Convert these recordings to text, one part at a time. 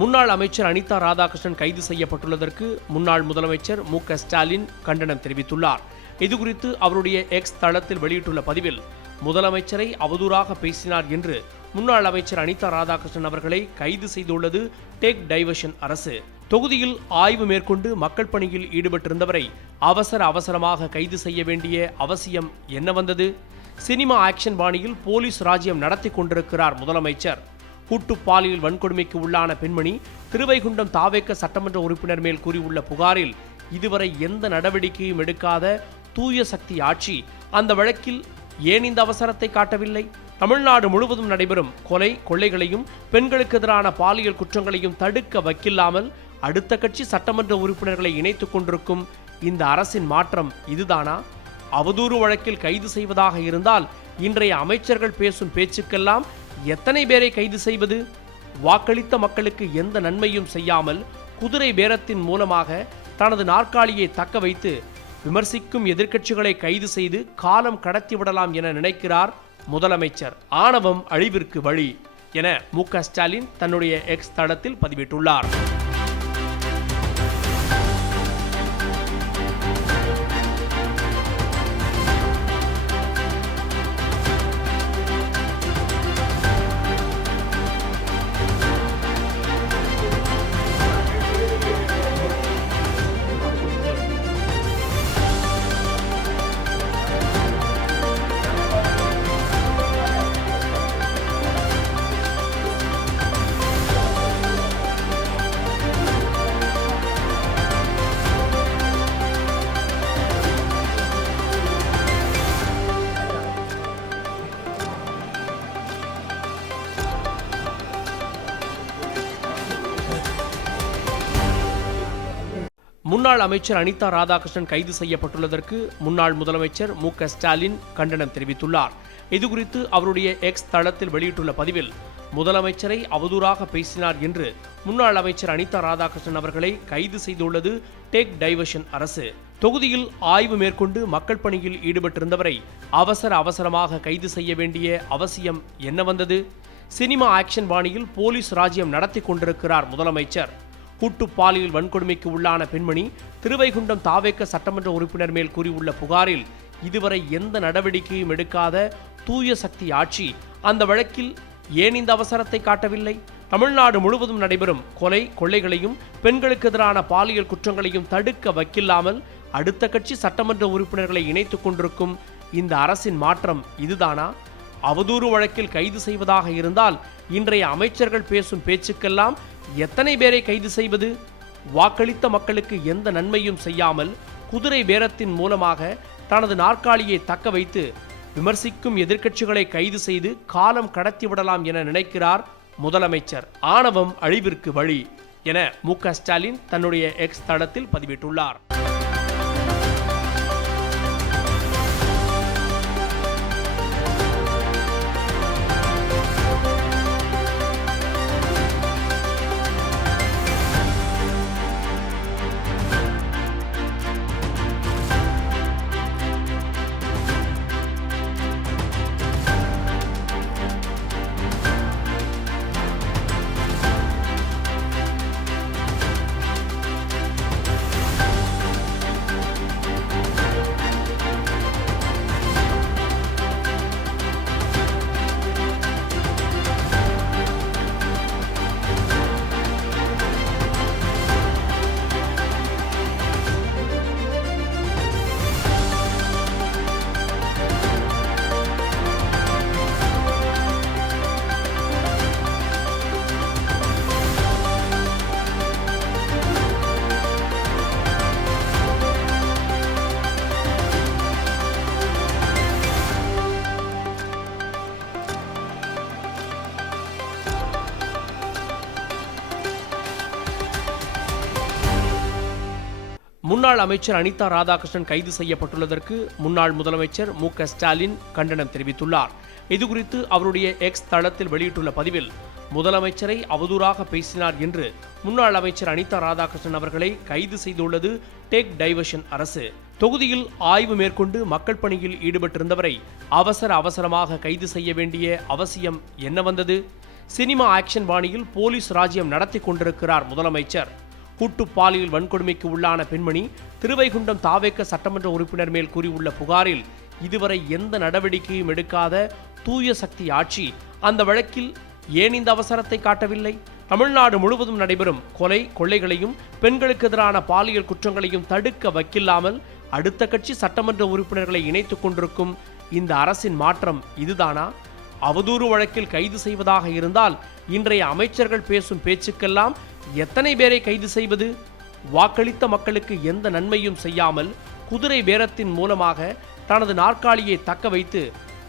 முன்னாள் அமைச்சர் அனிதா ராதாகிருஷ்ணன் கைது செய்யப்பட்டுள்ளதற்கு முன்னாள் முதலமைச்சர் மு.க. ஸ்டாலின் கண்டனம் தெரிவித்துள்ளார். இதுகுறித்து அவருடைய எக்ஸ் தளத்தில் வெளியிட்டுள்ள பதிவில், முதலமைச்சரை அவதூறாக பேசினார் என்று முன்னாள் அமைச்சர் அனிதா ராதாகிருஷ்ணன் அவர்களை கைது செய்துள்ளது டேக் டைவர்ஷன் அரசு. தொகுதியில் ஆய்வு மேற்கொண்டு மக்கள் பணியில் ஈடுபட்டிருந்தவரை அவசரமாக கைது செய்ய வேண்டிய அவசியம் என்ன வந்தது? சினிமா ஆக்ஷன் பாணியில் போலீஸ் ராஜ்யம் நடத்தி கொண்டிருக்கிறார் முதலமைச்சர். கூட்டு பாலியல் வன்கொடுமைக்கு உள்ளான பெண்மணி திருவைகுண்டம் தாவேக சட்டமன்ற உறுப்பினர் மேல் கூறியுள்ள புகாரில் இதுவரை எந்த நடவடிக்கையும் எடுக்காத தூய சக்தி ஆட்சி அந்த வழக்கில் ஏன் இந்த அவசரத்தை காட்டவில்லை? தமிழ்நாடு முழுவதும் நடைபெறும் கொலை கொள்ளைகளையும் பெண்களுக்கு எதிரான பாலியல் குற்றங்களையும் தடுக்க வைக்கில்லாமல் அடுத்த கட்சி சட்டமன்ற உறுப்பினர்களை இணைத்துக் கொண்டிருக்கும் இந்த அரசின் மாற்றம் இதுதானா? அவதூறு வழக்கில் கைது செய்வதாக இருந்தால் இன்றைய அமைச்சர்கள் பேசும் பேச்சுக்கெல்லாம் எத்தனை பேரை கைது செய்வது? வாக்களித்த மக்களுக்கு எந்த நன்மையும் செய்யாமல் குதிரை பேரத்தின் மூலமாக தனது நாற்காலியை தக்க வைத்து விமர்சிக்கும் எதிர்க்கட்சிகளை கைது செய்து காலம் கடத்திவிடலாம் என நினைக்கிறார் முதலமைச்சர். ஆணவம் அழிவிற்கு வழி என மு.க. ஸ்டாலின் தன்னுடைய எக்ஸ் தளத்தில் பதிவிட்டுள்ளார். முன்னாள் அமைச்சர் அனிதா ராதாகிருஷ்ணன் கைது செய்யப்பட்டுள்ளதற்கு முன்னாள் முதலமைச்சர் மு.க. ஸ்டாலின் கண்டனம் தெரிவித்துள்ளார். இதுகுறித்து அவருடைய எக்ஸ் தளத்தில் வெளியிட்டுள்ள பதிவில், முதலமைச்சரை அவதூறாக பேசினார் என்று முன்னாள் அமைச்சர் அனிதா ராதாகிருஷ்ணன் அவர்களை கைது செய்துள்ளது டேக் டைவர்ஷன் அரசு. தொகுதியில் ஆய்வு மேற்கொண்டு மக்கள் பணியில் ஈடுபட்டிருந்தவரை அவசரமாக கைது செய்ய வேண்டிய அவசியம் என்ன வந்தது? சினிமா ஆக்ஷன் பாணியில் போலீஸ் ராஜ்யம் நடத்தி கொண்டிருக்கிறார் முதலமைச்சர். கூட்டு பாலியல் வன்கொடுமைக்கு உள்ளான பெண்மணி திருவைகுண்டம் தாவேக சட்டமன்ற உறுப்பினர் மேல் கூறியுள்ள புகாரில் இதுவரை எந்த நடவடிக்கையும் எடுக்காத தூய சக்தி ஆட்சி அந்த வழக்கில் ஏன் இந்த அவசரத்தை காட்டவில்லை? தமிழ்நாடு முழுவதும் நடைபெறும் கொலை கொள்ளைகளையும் பெண்களுக்கு எதிரான பாலியல் குற்றங்களையும் தடுக்க வைக்கில்லாமல் அடுத்த கட்சி சட்டமன்ற உறுப்பினர்களை இணைத்துக் கொண்டிருக்கும் இந்த அரசின் மாற்றம் இதுதானா? அவதூறு வழக்கில் கைது செய்வதாக இருந்தால் இன்றைய அமைச்சர்கள் பேசும் பேச்சுக்கெல்லாம் எத்தனை பேரை கைது செய்வது? வாக்களித்த மக்களுக்கு எந்த நன்மையும் செய்யாமல் குதிரை பேரத்தின் மூலமாக தனது நாற்காலியை தக்க வைத்து விமர்சிக்கும் எதிர்க்கட்சிகளை கைது செய்து காலம் கடத்திவிடலாம் என நினைக்கிறார் முதலமைச்சர். ஆணவம் அழிவிற்கு வழி என மு.க. ஸ்டாலின் தன்னுடைய எக்ஸ் தளத்தில் பதிவிட்டுள்ளார். முன்னாள் அமைச்சர் அனிதா ராதாகிருஷ்ணன் கைது செய்யப்பட்டுள்ளதற்கு முன்னாள் முதலமைச்சர் மு.க. ஸ்டாலின் கண்டனம் தெரிவித்துள்ளார். இதுகுறித்து அவருடைய எக்ஸ் தளத்தில் வெளியிட்டுள்ள பதிவில், முதலமைச்சரை அவதூறாக பேசினார் என்று முன்னாள் அமைச்சர் அனிதா ராதாகிருஷ்ணன் அவர்களை கைது செய்துள்ளது டேக் டைவர்ஷன் அரசு. தொகுதியில் ஆய்வு மேற்கொண்டு மக்கள் பணியில் ஈடுபட்டிருந்தவரை அவசரமாக கைது செய்ய வேண்டிய அவசியம் என்ன வந்தது? சினிமா ஆக்ஷன் பாணியில் போலீஸ் ராஜ்யம் நடத்தி கொண்டிருக்கிறார் முதலமைச்சர். கூட்டு பாலியல் வன்கொடுமைக்கு உள்ளான பெண்மணி திருவைகுண்டம் தாவேக சட்டமன்ற உறுப்பினர் மேல் கூறியுள்ள புகாரில் இதுவரை எந்த நடவடிக்கையும் எடுக்காத தூய சக்தி ஆட்சி அந்த வழக்கில் ஏன் இந்த அவசரத்தை காட்டவில்லை? தமிழ்நாடு முழுவதும் நடைபெறும் கொலை கொள்ளைகளையும் பெண்களுக்கு எதிரான பாலியல் குற்றங்களையும் தடுக்க வக்கில்லாமல் அடுத்த கட்சி சட்டமன்ற உறுப்பினர்களை இணைத்துக் கொண்டிருக்கும் இந்த அரசின் மாற்றம் இதுதானா? அவதூறு வழக்கில் கைது செய்வதாக இருந்தால் இன்றைய அமைச்சர்கள் பேசும் பேச்சுக்கெல்லாம் எத்தனை பேரை கைது செய்வது? வாக்களித்த மக்களுக்கு எந்த நன்மையும் செய்யாமல் குதிரை பேரத்தின் மூலமாக தனது நாற்காலியை தக்க வைத்து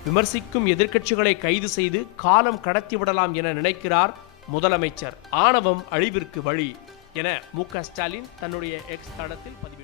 விமர்சிக்கும் எதிர்க்கட்சிகளை கைது செய்து காலம் கடத்திவிடலாம் என நினைக்கிறார் முதலமைச்சர். ஆணவம் அழிவிற்கு வழி என மு.க. ஸ்டாலின் தன்னுடைய எக்ஸ் தளத்தில் பதிவு